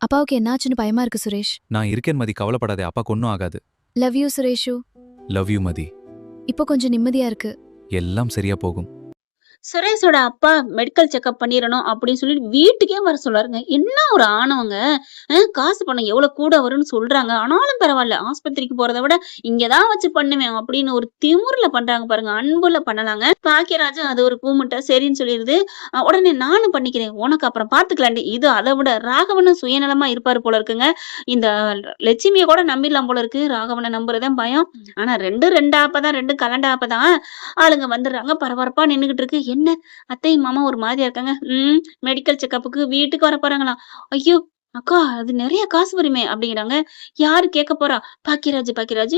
அப்பாவுக்கு என்னாச்சுன்னு பயமா இருக்கு சுரேஷ். நான் இருக்கேன் மதி, கவலைப்படாதே. அப்பாக்கு ஒன்றும் ஆகாது. Love you Suresh. Love you Mathi. இப்போ கொஞ்சம் நிம்மதியா இருக்கு. எல்லாம் சரியா போகும். சுரேஷோட அப்பா மெடிக்கல் செக்கப் பண்ணிரணும் அப்படின்னு சொல்லிட்டு வீட்டுக்கே வர சொல்லாருங்க. என்ன ஒரு ஆணவங்க! காசு பணம் எவ்வளோ கூட வரும்னு சொல்றாங்க. ஆனாலும் பரவால்ல. ஆஸ்பத்திரிக்கு போறத விட இங்க தான் வச்சு பண்ணுவேன் அப்படின்னு ஒரு திமிருல பண்றாங்க பாருங்க. அன்புல பண்ணலாங்க. பாக்கியராஜும் அது ஒரு கூமுட்ட சரின்னு சொல்லிருது. உடனே நானும் பண்ணிக்கிறேன். உனக்கு அப்புறம் பார்த்துக்கலாண்டி. இது அத விட ராகவனும் சுயநலமா இருப்பாரு போல இருக்குங்க. இந்த லட்சுமிய கூட நம்பிடலாம் போல இருக்கு. ராகவன நம்புறது தான் பயம். ஆனா 2 2 ஆப்பதான் 2 கலண்ட ஆப்பதான். ஆளுங்க வந்துடுறாங்க. பரபரப்பா நின்னுகிட்டு இருக்கு. என்ன அத்தையும் மாமா ஒரு மாதிரியா இருக்காங்க. மெடிக்கல் செக்கப்புக்கு வீட்டுக்கு வர போறாங்களாம். ஐயோ! அக்கா அது நெறைய காசு வருமே அப்படிங்கிறாங்க. யாரு கேட்க போறா? பாக்கியராஜ்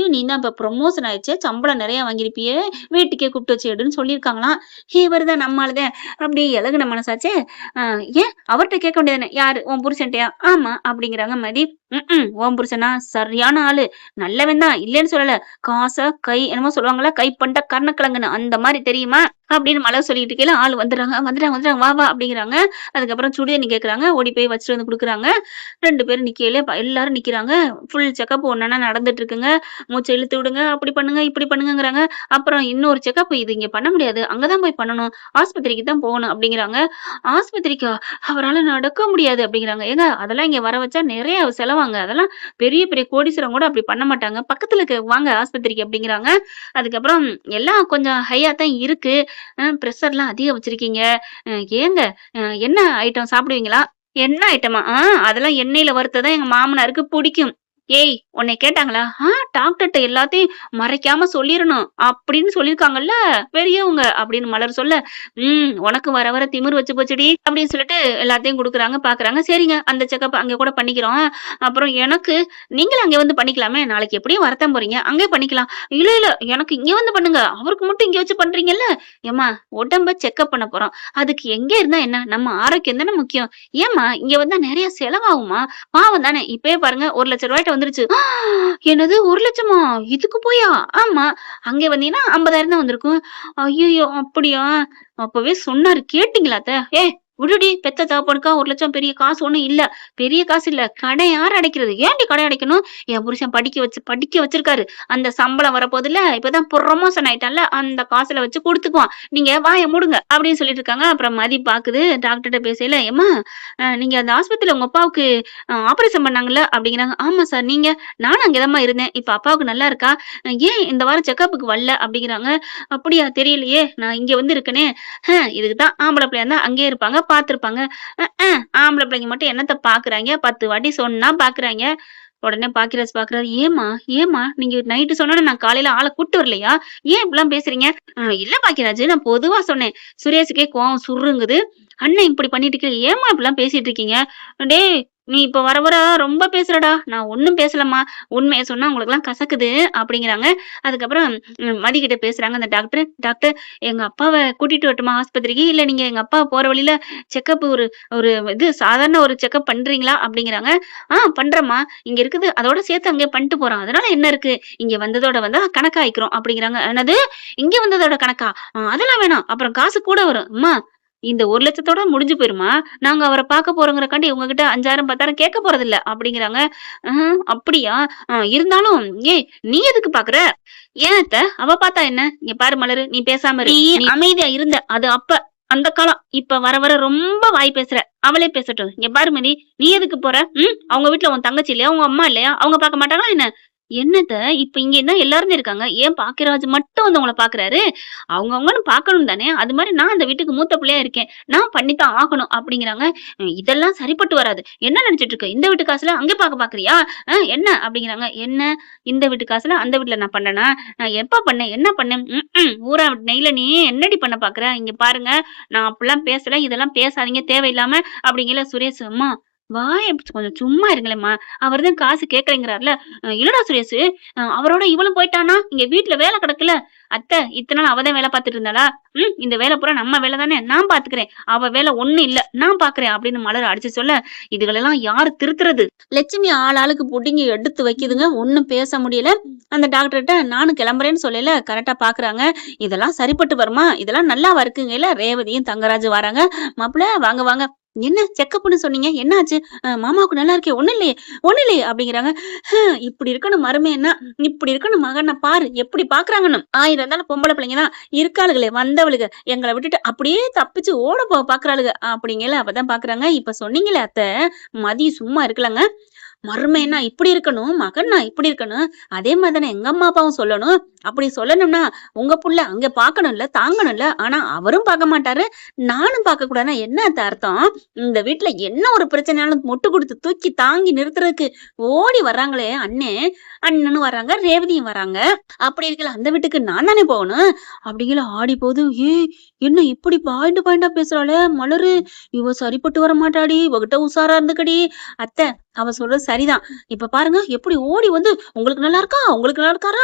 நீ தான் இப்ப ப்ரமோஷன் ஆயிடுச்சே, சம்பளம் நெறைய வாங்கியிருப்பியே, வீட்டுக்கே கூப்பிட்டு வச்சு எடுன்னு சொல்லியிருக்காங்களாம். இவருதான் நம்ம ஆளுதான். அப்படியே இளகுன மனசாச்சே. அ ஏன் அவர்ட்ட கேட்க வேண்டியதுதானே. யாரு? உன் புருஷன்ட்டயா? ஆமா அப்படிங்கிறாங்க மதி. உன் புருஷனா? சரியான ஆளு. நல்லவன் தான் இல்லைன்னு சொல்லல. காச கை என்னமோ சொல்லுவாங்கல்ல, கை பண்ட கருணக்கிழங்குன்னு அந்த மாரி தெரியுமா? அப்படின்னு மலர் சொல்லிட்டு இருக்கையில ஆள் வந்துட்டாங்க வா வா அப்படிங்கிறாங்க. அதுக்கப்புறம் சுடு தண்ணி கேட்கறாங்க. ஓடி போய் வச்சுட்டு வந்து குடுக்குறாங்க. 2 பேரும் நிக்கையில எல்லாரும் நிக்கிறாங்க. ஃபுல் செக்கப் ஒண்ணொண்ணா நடந்துட்டு இருக்குங்க. மூச்ச இழுத்து விடுங்க, அப்படி பண்ணுங்க, இப்படி பண்ணுங்கங்கிறாங்க. அப்புறம் இன்னொரு செக்கப் இது இங்க பண்ண முடியாது. அங்க தான் போய் பண்ணணும். ஆஸ்பத்திரிக்கு தான் போகணும் அப்படிங்கிறாங்க. ஆஸ்பத்திரிக்கா? அவரால நடக்க முடியாது அப்படிங்கிறாங்க. ஏங்க அதெல்லாம் இங்க வர வச்சா நெறைய செலவாங்க. அதெல்லாம் பெரிய பெரிய கோடீஸ்வரன் கூட அப்படி பண்ண மாட்டாங்க. பக்கத்துல இருக்க வாங்க ஆஸ்பத்திரிக்கு அப்படிங்கிறாங்க. அதுக்கப்புறம் எல்லாம் கொஞ்சம் ஹையா தான் இருக்கு. பிரஷர்லாம் அதிகம் வச்சிருக்கீங்க. ஏங்க என்ன ஐட்டம் சாப்பிடுவீங்களா? என்ன ஐட்டமா? அதெல்லாம் எண்ணெயில வறுத்தது தான் எங்க மாமனாருக்கு புடிக்கும். ஏய் உன்னைய கேட்டாங்களா? டாக்டர்ட்ட எல்லாத்தையும் மறைக்காம சொல்லிரணும். அப்படின்னு சொல்லியிருக்காங்கல்ல பெரியவங்க அப்படின்னு மலர் சொல்ல, உனக்கு வர வர திமிரு வச்சு போச்சுடி அப்படின்னு சொல்லிட்டு எல்லாத்தையும் குடுக்குறாங்க, பாக்குறாங்க. சரிங்க அந்த செக்கப் அங்க கூட பண்ணிக்கிறோம். அப்புறம் எனக்கு நீங்களும் அங்க வந்து பண்ணிக்கலாமே. நாளைக்கு எப்படியும் வரத்தான் போறீங்க. அங்கே பண்ணிக்கலாம். இல்ல எனக்கு இங்க வந்து பண்ணுங்க. அவருக்கு மட்டும் இங்க வச்சு பண்றீங்கல்ல. ஏம்மா உடம்ப செக்கப் பண்ண போறோம். அதுக்கு எங்க இருந்தா என்ன? நம்ம ஆரோக்கியம் தானே முக்கியம். ஏம்மா இங்க வந்தா நெறைய செலவாகுமா? பாவம் தானே. இப்பயே பாருங்க ரூ. 1,00,000 வந்துருச்சு. என்னது 1,00,000மா? இதுக்கு போயா? ஆமா. அங்கே வந்தீங்கன்னா 50,000 தான் வந்திருக்கும். ஐய்யய்யோ! அப்படியா? அப்பவே சொன்னாரு. கேட்டீங்களா அத்த? விடுடி பெத்த தகப்பனுக்கா 1,00,000 பெரிய காசு ஒண்ணும் இல்ல. பெரிய காசு இல்ல. கடை யார் அடைக்கிறது? ஏன்டி கடை அடைக்கணும்? என் புருஷன் படிக்க வச்சிருக்காரு. அந்த சம்பளம் வரப்போகுதுல்ல. இப்பதான் ப்ரமோஷன் ஆயிட்டான்ல. அந்த காசுல வச்சு குடுத்துக்குவான். நீங்க வாய மூடுங்க அப்படின்னு சொல்லிட்டு இருக்காங்க. அப்புறம் மதி பாக்குது. டாக்டர்ட்ட பேசையில, "எம்மா நீங்க அந்த ஆஸ்பத்திரியில உங்க அப்பாவுக்கு ஆபரேஷன் பண்ணாங்கல்ல?" அப்படிங்கிறாங்க. "ஆமா சார். நீங்க?" "நானும் அங்கதாம்மா இருந்தேன். இப்ப அப்பாவுக்கு நல்லா இருக்கா? ஏன் இந்த வாரம் செக்கப்புக்கு வரல?" அப்படிங்கிறாங்க. "அப்படியா? தெரியலையே. நான் இங்க வந்து இருக்கனே." இதுக்கு தான் ஆம்பள பிள்ளையா இருந்தா அங்கேயே இருப்பாங்க, பார்த்துருப்பாங்க. ஆம்பள பிள்ளைங்க மட்டும் என்னத்த பார்க்குறாய்ங்க? 10 வாட்டி சொன்னா பார்க்குறாய்ங்க. உடனே பாக்கியராஜ் பார்க்குறாரு. ஏம்மா? நீங்க நைட்டு சொன்னோனே நான் காலையில ஆள கூட்டு வரலையா? ஏன் இப்படிலாம் பேசுறீங்க?" இல்ல பாக்கியராஜ் நான் பொதுவா சொன்னேன்." சுரேஷுக்கே கோவம் சுர்ருங்குது. "அண்ணன் இப்படி பண்ணிட்டு இருக்க. ஏம்மா இப்படிலாம் பேசிட்டு இருக்கீங்க?" "டேய் நீ இப்ப வர வர ரொம்ப பேசுறடா." "நான் ஒண்ணும் பேசலம்மா. உண்மைய சொன்னா உங்களுக்கெல்லாம் கசக்குது." அப்படிங்கிறாங்க. அதுக்கப்புறம் மதிகிட்ட பேசுறாங்க அந்த டாக்டர். "டாக்டர் எங்க அப்பாவ கூட்டிட்டு வரட்டுமா ஆஸ்பத்திரிக்கு? இல்ல நீங்க எங்க அப்பா போற வழியில செக்கப் ஒரு ஒரு இது சாதாரண ஒரு செக்கப் பண்றீங்களா?" அப்படிங்கிறாங்க. பண்றேம்மா. இங்க இருக்குது. அதோட சேர்த்து அங்கேயே பண்ணிட்டு போறோம். அதனால என்ன இருக்கு? இங்க வந்ததோட வந்தா கணக்காயிக்கிறோம்." அப்படிங்கிறாங்க. "என்னது? இங்க வந்ததோட கணக்கா? அதெல்லாம் வேணாம். அப்புறம் காசு கூட வரும்." "அம்மா இந்த 1,00,000த்தோட முடிஞ்சு போயிருமா? நாங்க அவர பார்க்க போறோங்கிறக்காண்டி உங்ககிட்ட 5,000 10,000 கேட்க போறதில்ல." அப்படிங்கிறாங்க. அப்படியா? இருந்தாலும் ஏய் நீ எதுக்கு பார்க்குற?" "ஏன் அத்த? அவ பார்த்தா என்ன? இங்க பாரு மலரு, நீ பேசாம இரு. நீ அமைதியா இருந்த. அது அப்ப. அந்த காலம். இப்ப வர வர ரொம்ப வாய் பேசுற. அவளே பேசட்டும். இங்க பாரு மதி, நீ எதுக்கு போற? அவங்க வீட்ல உன் தங்கச்சி இல்லையா? உங்க அம்மா இல்லையா? அவங்க பார்க்க மாட்டாங்களா என்ன?" "என்னத்த? இப்ப இங்க தான் எல்லாருமே இருக்காங்க. ஏன் பாக்கியராஜ் மட்டும் வந்து உங்கள பார்க்குறாரு? அவங்கவங்கன்னு பார்க்கணும் தானே! அது மாரி நான் அந்த வீட்டுக்கு மூத்த பிள்ளையா இருக்கேன். நான் பண்ணித்தான் ஆகணும்." அப்படிங்கிறாங்க. இதெல்லாம் சரிப்பட்டு வராது. என்ன நெனச்சுட்டு இருக்க? இந்த வீட்டு காசுல அங்க பார்க்குறியா? என்ன?" அப்படிங்கிறாங்க. "என்ன? இந்த வீட்டு காசுல அந்த வீட்ல நான் பண்ணனா? நான் எப்ப பண்ணேன்? என்ன பண்ணேன்? ஊரா நெய்ல நீ என்னடி பண்ண பார்க்குற? இங்க பாருங்க, நான் அப்படிலாம் பேசல. இதெல்லாம் பேசாதீங்க தேவையில்லாம." அப்படிங்கையில சுரேஷ், "அம்மா வாய கொஞ்சம் சும்மா இருங்களேம்மா. அவர் தான் காசு கேட்கறேங்கிறார்ல." இல்லடா சுரேஷு, அவரோட இவளும் போயிட்டான்னா, இங்க வீட்ல வேல கிடக்குல்ல." "அத்த இத்தன நாள் அவ தான் வேல பார்த்துட்டு இருந்தாளா? இந்த வேல பூரா நம்ம வேல தானே. நான் பார்த்துக்கிறேன். அவ வேல ஒண்ணும் இல்ல. நான் பார்க்குறேன்." அப்படின்னு மலர் அடிச்சு சொல்ல, இதுகளெல்லாம் யாரு திருத்துறது? லட்சுமி ஆளாளுக்கு புடுங்கி எடுத்து வைக்குதுங்க. ஒண்ணும் பேச முடியல. அந்த டாக்டர்ட்ட நானும் கிளம்புறேன்னு சொல்லல கரெக்ட்டா பார்க்குறாங்க. இதெல்லாம் சரிப்பட்டு வருமா? இதெல்லாம் நல்லாவா இருக்குங்கையில ரேவதியும் தங்கராஜும் வராங்க. "மாப்பிள வாங்க வாங்க." என்ன செக்கப்னு சொன்னீங்க? என்னாச்சு? மாமாவுக்கு நல்லா இருக்கே! ஒண்ணும் இல்லையே! ஒண்ணும் இல்லையே!" அப்படிங்கிறாங்க. இப்படி இருக்கணும் மருமகன்னா, இப்படி இருக்கணும் மகன பாரு எப்படி பார்க்குறாங்கன்னு. 1000 இருந்தாலும் பொம்பள பிள்ளைங்க தான் இருக்காளுகளே வந்தவளுக. எங்கள விட்டுட்டு அப்படியே தப்பிச்சு ஓட பார்க்குறாளுக அப்படிங்கையில அப்பதான் பார்க்குறாங்க. இப்ப சொன்னீங்களே அத்தை, மதி சும்மா இருக்கலங்க. மருமகன்னா இப்படி இருக்கணும், மகன்னா இப்படி இருக்கணும். அதே மாரி தானே எங்க அம்மா, அப்பாவும் சொல்லணும். அப்படி சொல்லணும்னா, உங்க புள்ள அங்க பார்க்கணும்ல, தாங்கணும்ல. ஆனா அவரும் பார்க்க மாட்டாரு. நானும் பார்க்கக்கூடாதுன்னா என்ன அர்த்தம்? இந்த வீட்ல என்ன ஒரு பிரச்சனைனாலும் முட்டு குடுத்து தூக்கி தாங்கி நிறுத்துறதுக்கு ஓடி வர்றாங்களே அண்ணே, அண்ணனும் வர்றாங்க, ரேவதியும் வர்றாங்க. அப்படி இருக்கையில அந்த வீட்டுக்கு நான் தானே போகணும். அப்படிங்கையில ஆடி போகுது. ஏய்! என்ன இப்படி பாயிண்டா பேசுறாளே மலரு. இவ சரிப்பட்டு வர மாட்டாடி. இவகிட்ட உஷாரா இருந்துக்கடி. அத்தை அவ சொல்றது சரிதான். இப்ப பாருங்க எப்படி ஓடி வந்து உங்களுக்கு நல்லா இருக்கா? உங்களுக்கு நல்லா இருக்காரா?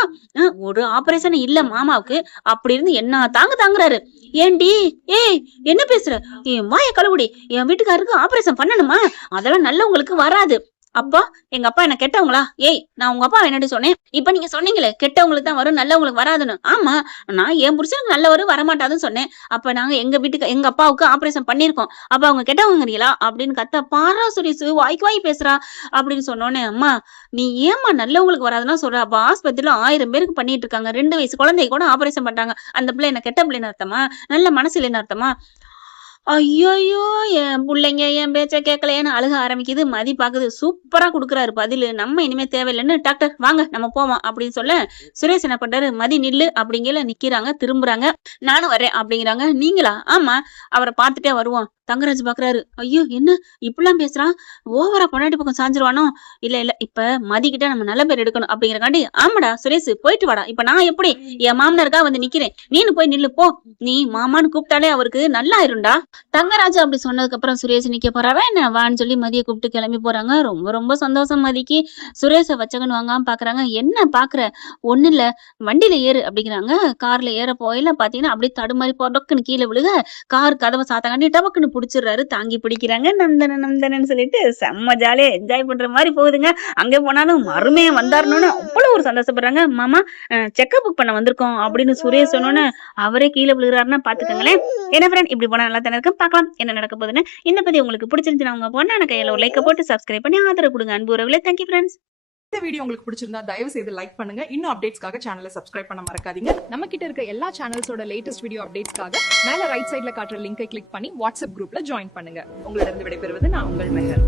ஒரு ஆபரேஷன் இல்ல மாமாவுக்கு. அப்படி இருந்து என்ன தாங்குறாரு. ஏன்டி? ஏய்! என்ன பேசுற? என் வாய கழுவுடி. என் வீட்டுக்காரருக்கு ஆபரேஷன் பண்ணணுமா? அதெல்லாம் நல்லவங்களுக்கு வராது. அப்பா எங்க அப்பா என்ன கெட்டவங்களா? ஏய்! நான் உங்க அப்பா என்னடி சொன்னேன்? இப்ப நீங்க சொன்னீங்களே கெட்டவங்களுக்கு தான் வரும் நல்லவங்களுக்கு வராதுன்னு. ஆமா. நான் என் புருஷனுக்கு நல்லவரு வரமாட்டாதுன்னு சொன்னேன். அப்ப நாங்க எங்க வீட்டுக்கு எங்க அப்பாவுக்கு ஆபரேஷன் பண்ணியிருக்கோம். அப்ப அவங்க கெட்டவங்கறீங்களா? அப்படின்னு கத்த பாரா சுரேஷு வாய்க்கு வாய் பேசுறா அப்படின்னு சொன்னோனே, அம்மா நீ ஏம்மா நல்லவங்களுக்கு வராதுன்னா சொல்ற? அப்ப ஆஸ்பத்திரியில 1000 பேருக்கு பண்ணிட்டு இருக்காங்க. 2 வயசு குழந்தைய கூட ஆபரேஷன் பண்றாங்க. அந்த பிள்ளை என்ன கெட்ட பிள்ளைன்னு அர்த்தமா? நல்ல மனசு இல்லைன்னு அர்த்தமா? ஐயையோ! என் புள்ளைங்க என் பேச்ச கேட்கலையேன்னு அழுக ஆரம்பிக்குது. மதி பாக்குது. சூப்பரா குடுக்குறாரு பதிலு. நம்ம இனிமே தேவையில்லன்னு, டாக்டர் வாங்க நம்ம போவோம் அப்படின்னு சொல்ல, சுரேஷ் என்ன பண்றாரு, மதி நில்லு அப்படிங்கையில நிக்கிறாங்க, திரும்புறாங்க. நானும் வரேன் அப்படிங்கிறாங்க. நீங்களா? ஆமா. அவர பார்த்துட்டே வருவோம். தங்கராஜ் பாக்குறாரு. ஐயோ! என்ன இப்படிலாம் பேசுறான்? ஓவரா பொண்டாட்டி பக்கம் சாஞ்சிருவானோ? இல்ல. இப்ப மதிக்கிட்ட நம்ம நல்ல பேர் எடுக்கணும் அப்படிங்கிறக்காண்டி, ஆமாடா சுரேஷ் போயிட்டு வாடா. இப்ப நான் எப்படி என் மாமனாருக்கா வந்து நிக்கிறேன். நீனு போய் நில்லு போ. நீ மாமான்னு கூப்பிட்டாலே அவருக்கு நல்லா ஆயிரும்டா. தங்கராஜ் அப்படி சொன்னதுக்கு அப்புறம் சுரேஷ் நிக்க போறாரா என்ன? வான்னு சொல்லி மதிய கூப்பிட்டு கிளம்பி போறாங்க. ரொம்ப சந்தோஷம் மதிக்கு. சுரேஷ வச்சகன் வாங்காம பாக்குறாங்க. என்ன பாக்குற? ஒண்ணு இல்ல வண்டியில ஏறு அப்படிங்கிறாங்க. கார்ல ஏற போயில பாத்தீங்கன்னா அப்படியே தடுமாறி டொக்குன்னு கீழே விழுக, கார் கதவை சாத்தாங்காண்டி டபக்குன்னு புடிச்சிடுறாரு. தாங்கி பிடிக்கிறாங்க. நந்தனன்னு சொல்லிட்டு செம்ம ஜாலியா என்ஜாய் பண்ற மாதிரி போகுதுங்க. அங்க போனாலும் மருமையன் வந்தாருன்னு அவ்வளவு ஒரு சந்தோஷப்படுறாங்க. மாமா செக்கப் புக் பண்ண வந்திருக்கோம் அப்படின்னு சுரேஷ் சொன்னோன்னு அவரே கீழே விழுகிறாருன்னா பாத்துக்கங்களேன். என்ன ஃப்ரெண்ட் இப்படி போனா நல்லா தானே இருக்கும். பார்க்கலாம் என்ன நடக்க போகுதுன்னு. இந்த பதிவு உங்களுக்கு பிடிச்சிருந்துச்சுன்னா உங்க பொண்ணான கையில ஒரு லைக்க போட்டு சப்ஸ்கிரைப் பண்ணி ஆதரவு கொடுங்க. அன்பு உறவுகளே. Thank you friends. இந்த வீடியோ உங்களுக்கு பிடிச்சிருந்தா தயவு செய்து லைக் பண்ணுங்க. இன்னும் அப்டேட்ஸ்க்காக சேனலை சப்ஸ்கிரைப் பண்ண மறக்காதீங்க. நம்ம கிட்ட இருக்க எல்லா சேனல்ஸோட லேட்டஸ்ட் வீடியோ அப்டேட்ஸ்க்காக மேல ரைட் சைடுல காட்டுற லிங்கை கிளிக் பண்ணி வாட்ஸ்அப் குரூப்ல ஜாயின் பண்ணுங்க. உங்களிடம் விடைபெறுவது நான் உங்கள் மெஹர்.